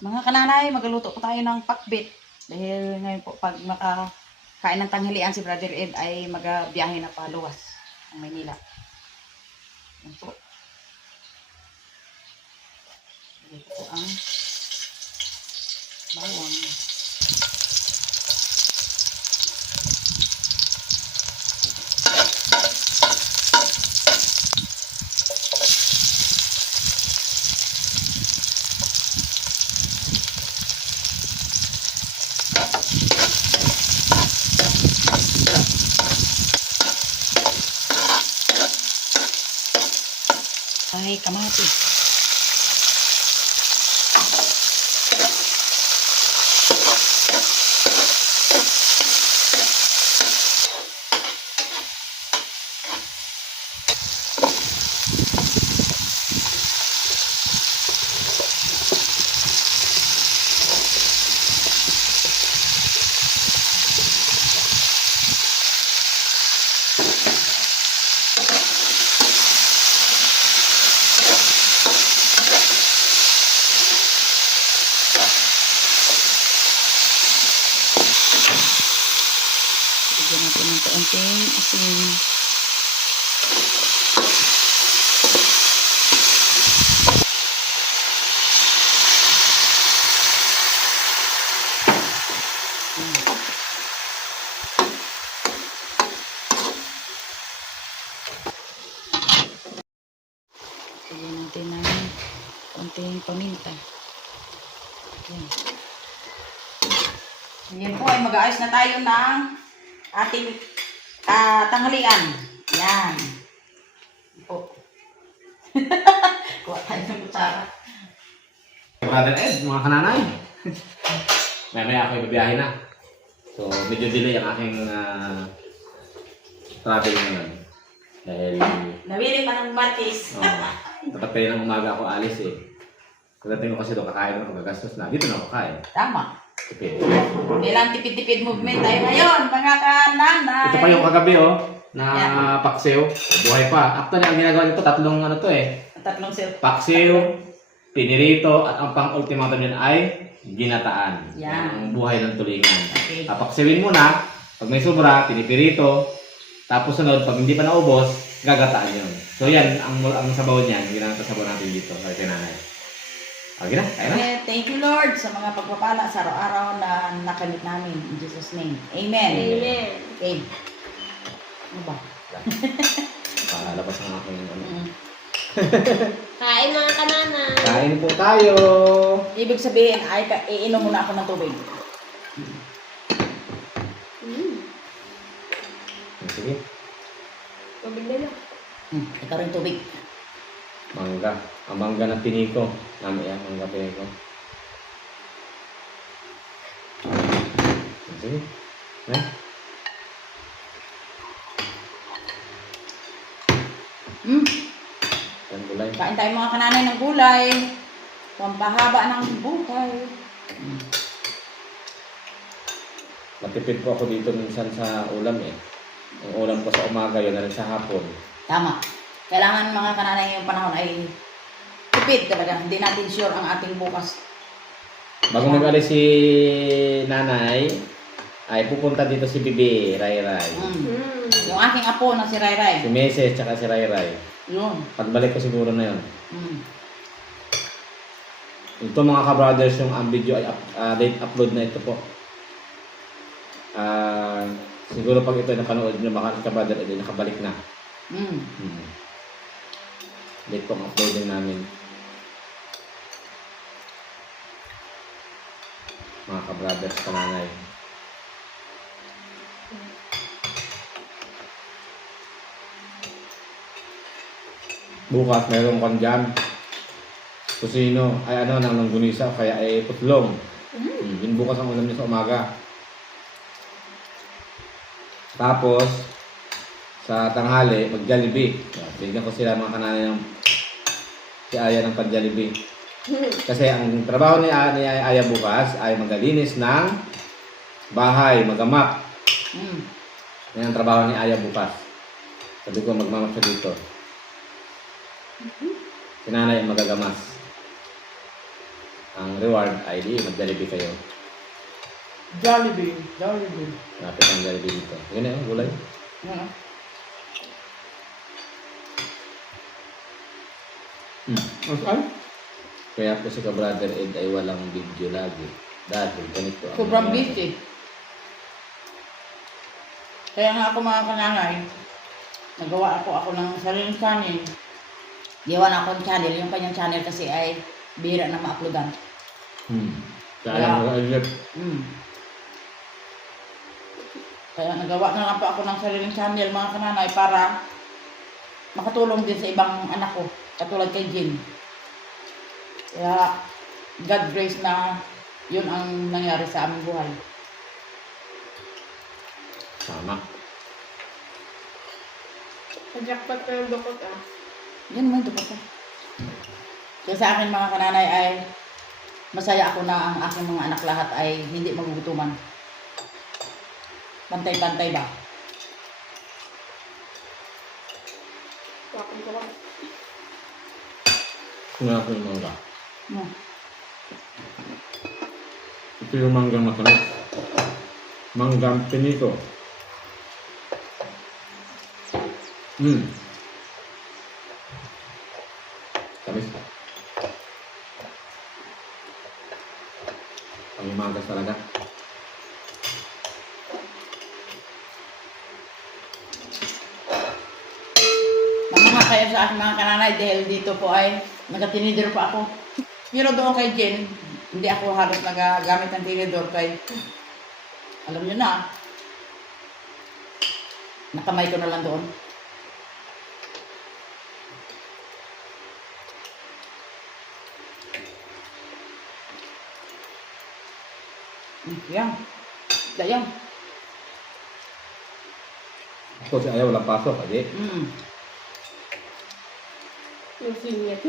Mga kananay, magluto po tayo ng pakbit. Dahil ngayon po, pag makakain ng tanghalian si Brother Ed ay magbiyahe na paluwas ng Maynila. Yan po. Dito po ang bawang. Ay, kamatis. Lagyan natin ng kaunting asin. Lagyan natin ng kaunting paminta. Yan. Yan po ay mag-aayos na tayo ng ating tanghalian. Yan. Po. Kuha tayo ng kutsara. Brother Ed, mga kananay. Maya ako ibibiyahe na. So, medyo delay ang aking travel ngayon. Dahil Nawili pa ng batis. dapat kayo ng umaga ako alis eh. Pagdating ko kasi doon, kakain ako, gagastos na. Dito na ako kain. Tama. Tipid. Kailang tipid-tipid movement tayo ngayon, mga kananay. Ito pa yung kagabi na paksiw. Buhay pa. Actually, ang ginagawa nito, tatlong ano to eh. Tatlong sir. Paksiw, pinirito, at ang pang-ultimatum yan ay ginataan. Yan. Ang buhay ng tulingan. Okay. Papaksiwin muna, pag may sobra, pinipirito, tapos sunod, pag hindi pa naubos, gagataan yun. So yan, ang sabaw niyan, ginagawa sa sabaw natin dito, sa kinanay. Okay na, kaya na. Okay, thank you Lord sa mga pagpapala sa araw-araw na nakamit namin. In Jesus' name. Amen. Amen. Okay. Ano ba? Palabas ang aking ano. Kain mga kanana. Kain po tayo! Ibig sabihin ay iinom muna ako ng tubig. Sige, Tubig na lang. Ikaw rin tubig. mangga. Ang mangga na piniko. Mamaya, mangga piniko. Sige. Yan gulay. Kain tayo mga kananay ng gulay. Pampahaba ng buhay. Matipid po ako dito minsan sa ulam eh. Ang ulam ko sa umaga, yun na rin sa hapon. Tama. Kailangan mga kananay ngayong panahon ay tipid talaga. Hindi natin sure ang ating bukas. Bago mag-alis si nanay, ay pupunta dito si Bibi, Ray Ray. Yung aking apo na si Ray Ray. Si Meses, tsaka si Ray Ray. Yun. Pagbalik ko siguro na yun. Mm. Ito mga ka-brothers, yung ang video ay late upload na ito po. Siguro pag ito napanood nyo, baka ka-brother ay nakabalik na. Late pong uploading namin. Mga ka-brothers, kananay. Bukas mayroong kang dyan. Kusino, ay ano, nang langgunisa, kaya ay putlong. Yun bukas ang ulam niya sa umaga. Tapos, sa tanghali, mag-Jollibee. Bigyan ko sila mga kananay ng si Aya ng pag-Jollibee. Kasi ang trabaho ni Aya bukas ay magalinis ng bahay, magamap. Yan ang trabaho ni Aya bukas. Sabi ko magmamap siya dito. Si nanay magagamas. ang reward ay di mag-Jollibee kayo. Jollibee. Jollibee. Lapit ang Jollibee dito. Yun na yung gulay. Ano? Ay? Kaya po si ka-brother Ed ay walang video lagi. Dahil ganito ang Sobrang nangyayari. busy. Kaya nga ako mga kananay, nagawa ako ng sariling channel. Gawa na ako ng channel. Yung kanyang channel kasi ay bihira na ma-uploadan. Kaya mag-alip. Kaya nagawa na lang po ako ng sariling channel mga kananay para makatulong din sa ibang anak ko. Katulad kay Jin. Kaya God grace na yun ang nangyari sa aming buhay. Sama. Jackpot na yung dukot ah. Yan naman ito pa. Kaya sa akin mga kananay ay masaya ako na ang aking mga anak lahat ay hindi magugutuman. Pantay-pantay ba? Wakon ko lang. Nga po yung mangga. No. Ito yung manggang matamis. Manggang pinito. Tamis ka. Pangimagas talaga. Mamanga kayo sa aking mga kananay dahil dito po ay nagatinidor pa ako. Pero doon kay Jen, hindi ako halos nagagamit ng tinidor kay alam nyo na. Nakamay ko na lang doon. Yan. Dayang. Ako si Ayaw walang pasok. Adi. Yung singit.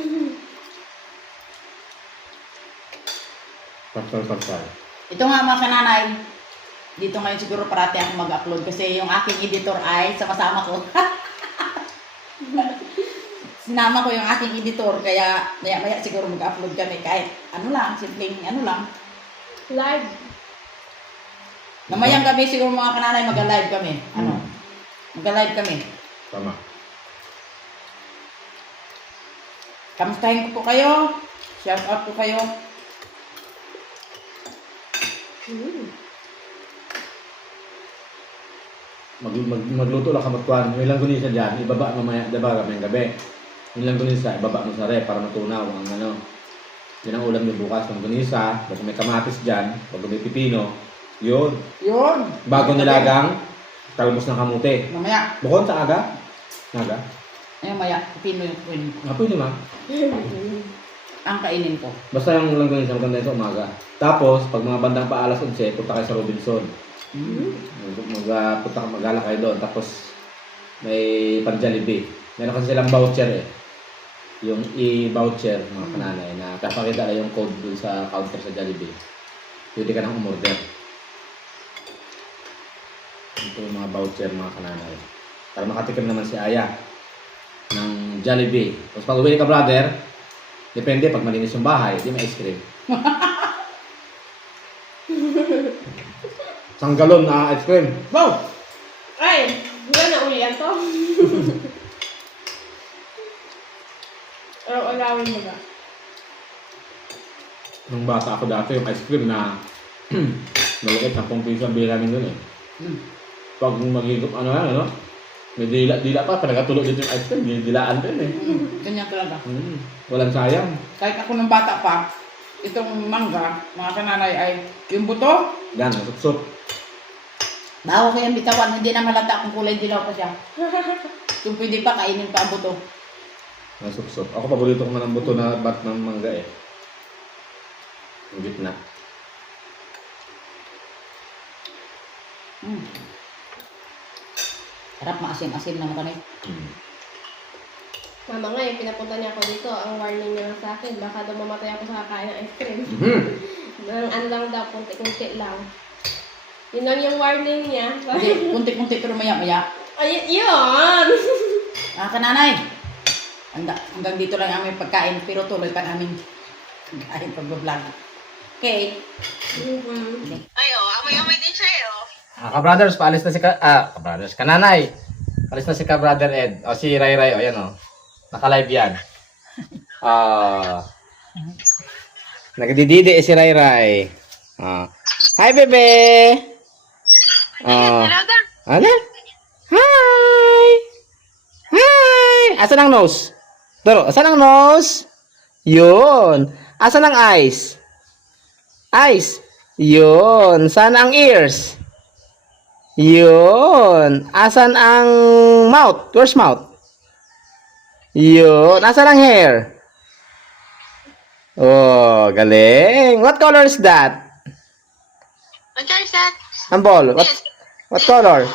Pasal-pasal. Ito nga mga kananay, dito ngayon siguro parati ako mag-upload kasi yung aking editor ay sama-sama ko. Sinama ko yung aking editor kaya maya siguro mag-upload kami kahit ano lang, simpleng ano lang. Live. Mamayang gabi siguro mga kananay mag-live kami. Ano? Mag-live kami. Tama. Kamustahin ko po kayo. Shout out po kayo. Magluto lang kamatkuhan. Yung ilang gunisa dyan, ibaba mamaya, diba kamayang gabi. Yung ilang gunisa, ibaba mo sa rep para matunaw ang ano. Yun ang ulam niyo bukas ng gunisa. Bago may kamatis dyan, bago may pipino. Yun. Yun. Bago nilagang, talbos ng kamote. Mamaya. Bukod sa aga. Naga. Ayun maya. Pipino yung kunin ko. Nga pwede ma. Ang kainin ko. Basta yung ulam gunisa, maganda yun sa umaga. Tapos, pag mga bandang pa alas 11, punta kayo sa Robinson. Magala kayo doon. Tapos, may pan-Jollibee. Meron kasi silang voucher eh. Yung e-voucher, mga kananay, na kapakita na yung code doon sa counter sa Jollibee. Pwede ka nang umorder. Ito yung mga voucher, mga kananay. Para makatikim naman si Aya ng Jollibee. Tapos pag uwi ka, brother, depende, pag malinis yung bahay, di may ice cream. Isang galon na ice cream. Wow! Ay! Wala na ulian to. Araw-arawin mo ba? Nung bata ako dati, yung ice cream na maliit, 10 piso ang bili namin dun eh. Pag magigop, ano, may dila pa, pinagkatulog dito yung ice cream, dilaan din eh. Ganyan talaga. Walang sayang. Kahit ako ng bata pa, itong mangga, mga kananay ay yung buto, Gan, sup-sup. bago ko yung bitawan, hindi na malata kung kulay dilaw pa siya. Kung pwede pa, kainin pa ang buto. Sup-sup. Ako paborito ko man ang buto na bat ng mangga eh. Yung gitna. Sarap, maasim-asim ng kami. Mama nga, yung pinapunta niya ako dito, ang warning niya lang sa akin, baka daw mamatay ako sa kakain ng ice cream. Nang ano lang daw, kunti-kunti lang. Yun lang yung warning niya. Hindi, kunti-kunti pero maya-maya. Ay, yun! Mga kananay, hanggang dito lang ang aming pagkain, pero tuloy pa namin. Ay, pag-vlog. Okay. Ka-brothers, paalis na si ka-brothers, kananay. Paalis na si ka-brother Ed. O si Ray Ray, o yan o. Naka-live yan. Nagdididi si Ray Ray. Hi, bebe! Ano? Hi! Hi! Asan ang nose? Doro, asan ang nose? Yun. Asan ang eyes? Eyes. Yun. Saan ang ears? Yun. Asan ang mouth? Where's mouth? Yun. Asan ang hair? Oh, galing. What color is that? What color is that? Ang ball. What color?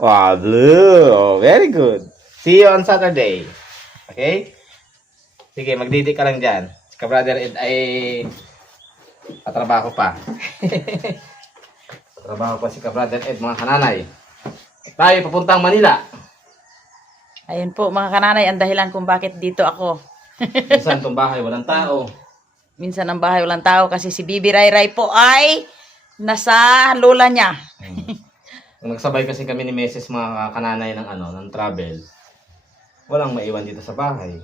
Wow, blue. Oh, very good. See you on Saturday. Okay? Sige, magdidi ka lang dyan. Si ka-brother Ed ay patrabaho pa. Patrabaho pa si ka-brother Ed, mga kananay. Tayo papuntang Manila. Ayun po mga kananay, ang dahilan kung bakit dito ako. Minsan itong bahay walang tao. Minsan ang bahay walang tao kasi si Bibi Ray Ray po ay nasa lola niya. Nung nagsabay kasi kami ni Mrs. mga kananay ng travel, walang maiwan dito sa bahay.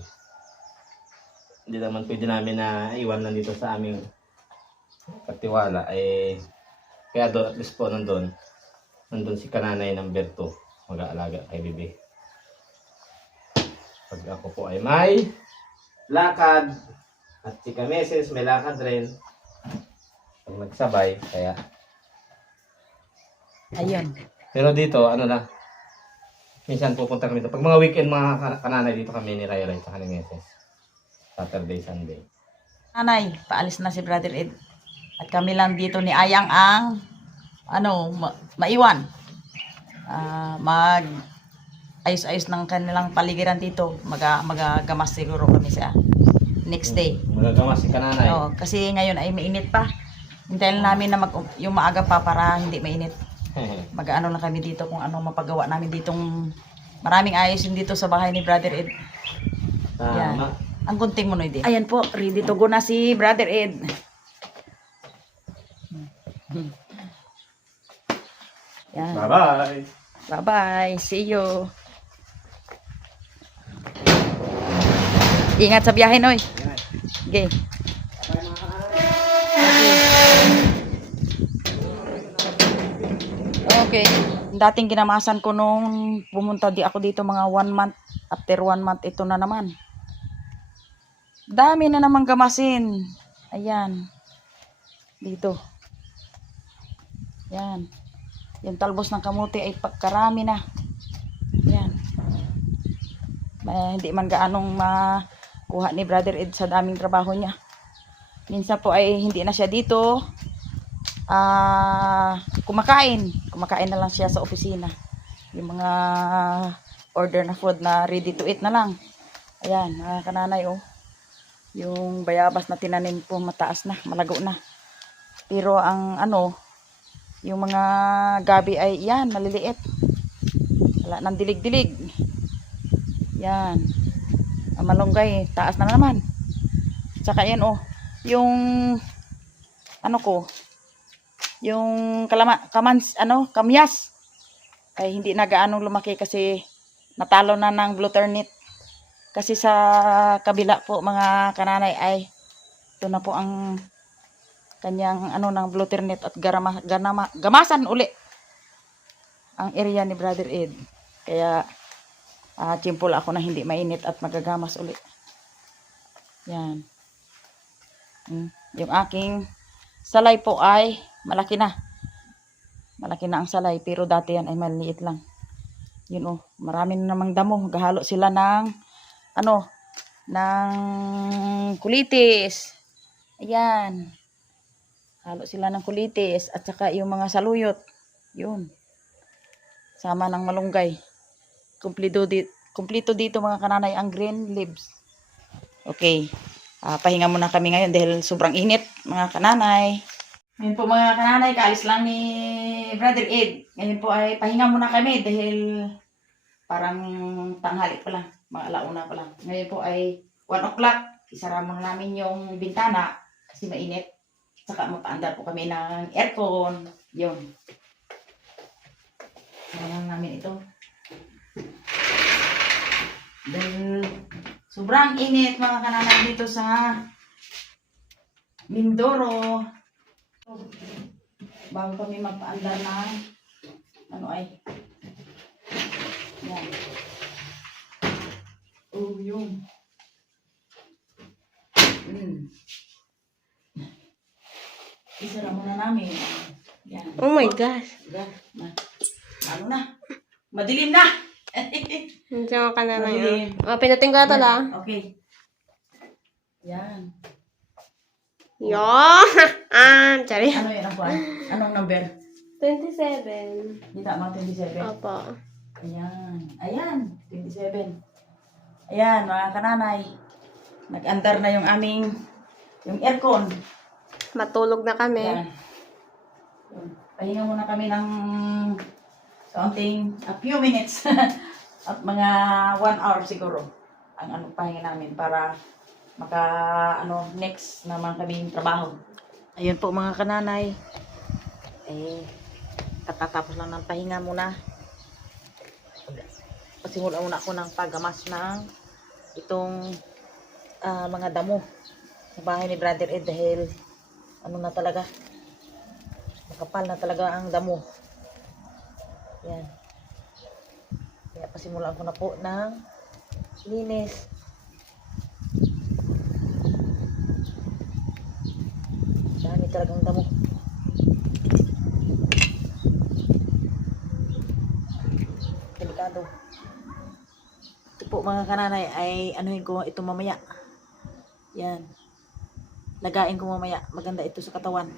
Hindi naman pwede namin na iwan lang dito sa aming katiwala. Kaya doon, at least po nandun si kananay number 2, mag-aalaga kay Bibi. Pag ako po ay may lakad, at si Mrs. may lakad rin. Pag nagsabay, kaya. Ayun. Pero dito, minsan pupunta kami dito. Pag mga weekend, mga kananay dito kami ni Ray Ray sa ni Mrs. Saturday, Sunday. Nanay, paalis na si Brother Ed. At kami lang dito ni Ayang ang maiwan. Mag ayos-ayos ng kanilang paligiran dito. Magagamas siguro kami sa next day. Magagamas si kananay. Oo, kasi ngayon ay mainit pa. Hintayin namin na yung maaga pa para hindi mainit. Mag-ano lang kami dito kung ano mapagawa namin ditong maraming ayos yung dito sa bahay ni Brother Ed. Yan. Tama. Ang gunting mo na din. Ayan po, ready to go na si Brother Ed. Yan. Bye-bye. Bye-bye. See you. Ingat sa biyahe, Noy. Okay. Okay. Dating ginamasan ko nung pumunta ako dito mga 1 month. After 1 month, ito na naman. Dami na namang gamasin. Ayan. Dito. Yan. Yung talbos ng kamuti ay pagkarami na. Yan. Hindi man gaanong makuha ni Brother Ed sa daming trabaho niya. Minsan po ay hindi na siya dito. Kumakain. Kumakain na lang siya sa opisina. Yung mga order na food na ready to eat na lang. Ayan, mga kananay oh. Yung bayabas na tinanim po mataas na, malago na. Pero ang yung mga gabi ay yan, maliliit. Wala nang dilig-dilig. Yan. Ang malunggay, taas na naman. Tsaka yan oh, yung yung kamyas ay hindi na gaano lumaki kasi natalo na ng blue turnip. Kasi sa kabila po mga kananay ay ito na po ang kanyang ng blue turnip at gamasan uli ang area ni Brother Ed. Kaya timpol ako na hindi mainit at magagamas uli. Yan. Yung aking salay po ay malaki na. Malaki na ang salay pero dati yan ay maliit lang. Yun oh, marami na namang damo. Gahalo sila ng ng kulitis. Ayan. Halo sila ng kulitis at saka yung mga saluyot. Yun. Sama ng malunggay. Kumplito dito mga kananay ang green leaves. Okay. Pahinga muna kami ngayon dahil sobrang init mga kananay. Ngayon po mga kananay, kaalis lang ni Brother Ed. Ngayon po ay pahinga muna kami dahil parang tanghali pa lang. Mga alauna pa lang. Ngayon po ay 1 o'clock. isara muna namin yung bintana kasi mainit. Saka mapaandar po kami ng aircon. Yun. Sara namin ito. Dahil sobrang init mga kananay dito sa Mindoro. Bago kami magpaandar ng ano ay yan. Oh, yun. Isara muna namin. Yan. Oh my gosh. Yan. Ano na? Madilim na! Diyan ka na na Madilim. yun. Oh, pinutin ko na to la. Okay. Yan. Sorry. Ano yun ang kuhan? Anong number? 27. Hindi tama, 27. Opo. Ayan. Ayan. 27. Ayan, mga kananay. Nag-andar na yung aming yung aircon. Matulog na kami. Ayan. Pahinga muna kami ng kaunting, a few minutes. At mga 1 hour siguro. Ang pahinga namin para next naman kaming trabaho. Ayun po mga kananay. Katatapos lang ng pahinga muna. Pasimula muna ako ng paggamas ng itong mga damo sa bahay ni Brother Ed dahil na talaga, makapal na talaga ang damo. Yan. Kaya pasimulaan ko na po ng linis. Dami talagang damo. Delikado. Ito po mga kananay ay anuhin ko ito mamaya. Yan. Lagain ko mamaya. Maganda ito sa katawan.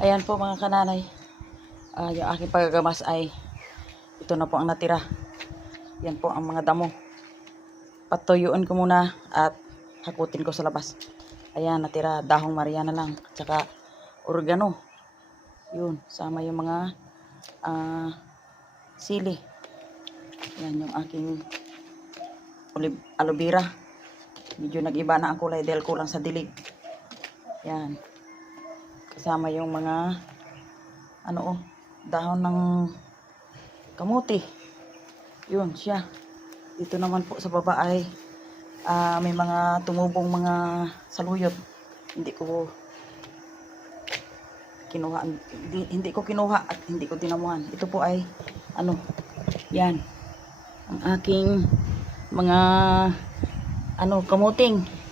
Ayan po mga kananay. Yung aking pagagamas ay ito na po ang natira. Yan po ang mga damo. Patuyuan ko muna at hakutin ko sa labas. Ayan, natira dahong Mariana lang. At saka oregano. Yun, sama yung mga sili. Yan yung aking aloe vera. Medyo nag-iba na ang kulay dahil kulang sa dilig. Yan. Kasama yung mga dahon ng kamuti. Yun siya. Dito naman po sa baba ay may mga tumubong mga saluyot. Hindi ko kinuha at hindi ko dinamuhan. Ito po ay yan ang aking mga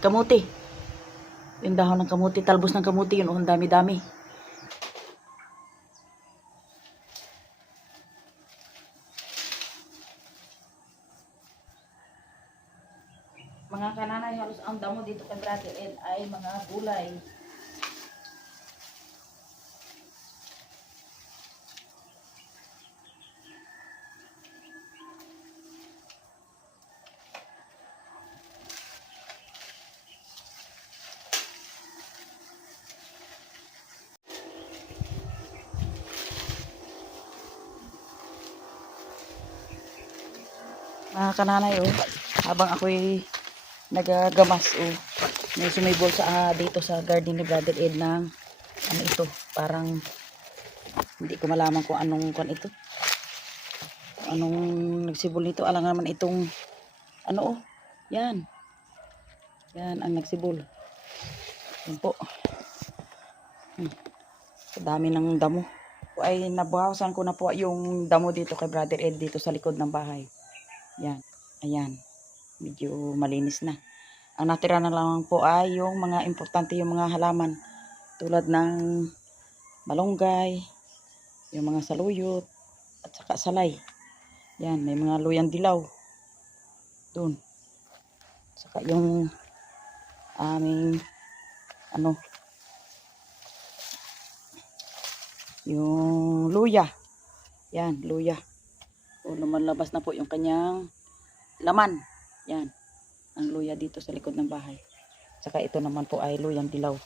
kamuti. Yung dahon ng kamuti, talbos ng kamuti, yun, ang dami-dami. Mga kananay, halos ang damo dito kay Brother Ed ay mga gulay. Kananay, oh. Habang ako'y nagagamas, oh. May sumibol sa dito sa garden ni Brother Ed ng ano ito, parang hindi ko malaman kung anong ito. Anong nagsibol nito. Alam naman itong ano, oh. Yan. Yan ang nagsibol. Yan po. Sa dami ng damo. Ay nabawasan ko na po yung damo dito kay Brother Ed dito sa likod ng bahay. Yan. Ayan. Medyo malinis na. Ang natira na lang po ay yung mga importante yung mga halaman. Tulad ng malunggay, yung mga saluyot, at saka salay. Yan, may mga luyang dilaw. Doon. Saka yung aming yung luya. Yan, luya. O lumalabas na po yung kanyang laman. Yan. Ang luya dito sa likod ng bahay. Saka ito naman po ay luyang dilaw.